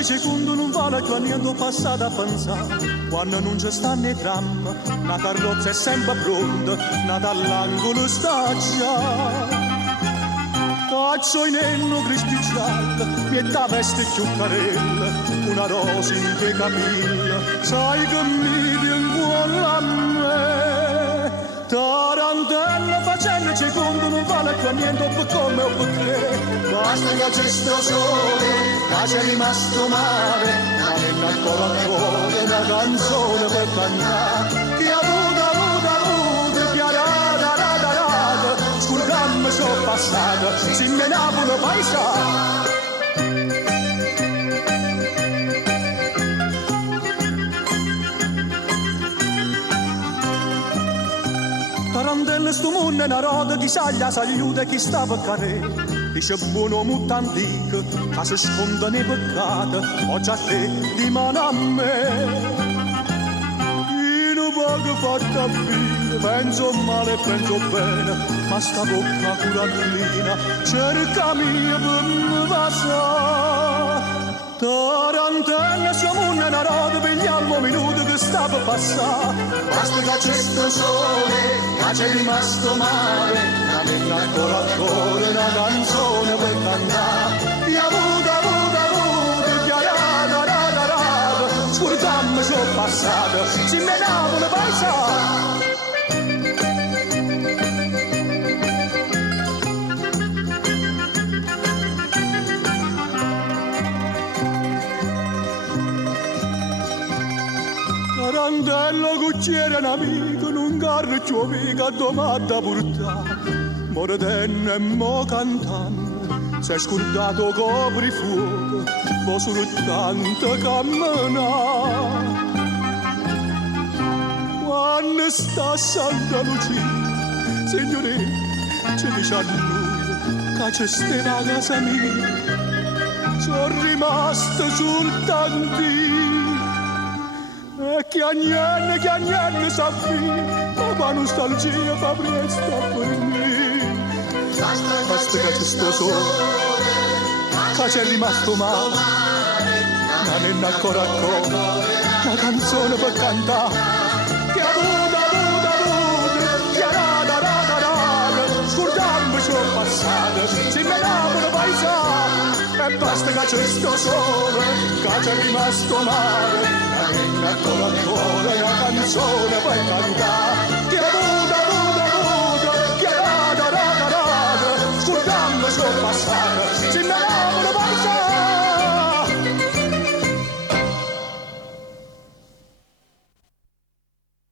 10 secondi non vale più a niente passare a pensare. Quando non ci stanno i tram, la carrozza è sempre pronta, nata all'angolo sta già. Taccio in enno cristicciale, mietta veste più carella, una rosa in quei capelli, sai che mi viene a me. Tarantella facendo secondo non vale più a niente, o per come o per te. Basta che c'è sto sole, che c'è rimasto male, ma non ancora una canzone per cantare. Che avuta, chiarata, scurgamma sono passata, si me Napoli paesa. Tarantella sto mondo è una roda di saglia sagliuta chi stava a carre. Dice buono molto antico, che si sconda nei peccati, oggi a te di mano a me. Io poco fatta bene, penso male e penso bene, ma sta bocca curantolina, cercami per me passare. Tarantella sto mondo è una roda per gli almo minuti che stava a passare. Basta che c'è sto sole, che c'è rimasto male, la penna ancora una canzone per cantare. Io avuta, chiarata, scurgamma sono passata, si me Napoli paesa. Tarantello cucciere un amico, non carro ciuovica a domanda portare. Moradenne e mo cantando, sei scordato copri fuoco, vo solo tanto camminare. Quando sta a Santa Lucia, signore, ci dice a lui che c'è stata a casa mia, sono rimasto soltanto io. E che agnelli sappi, ma qua nostalgia fa presto per me. Basta che c'è sto sole, che c'è rimasto male, ma non ancora una canzone per cantare. Che avuta, chiarata, scurgamma sono passata, si me Napoli paesa. E basta che c'è sto sole, che c'è rimasto male, ma ancora una canzone per cantare. Che avuta, chiarata, scurgamma sono passata, si me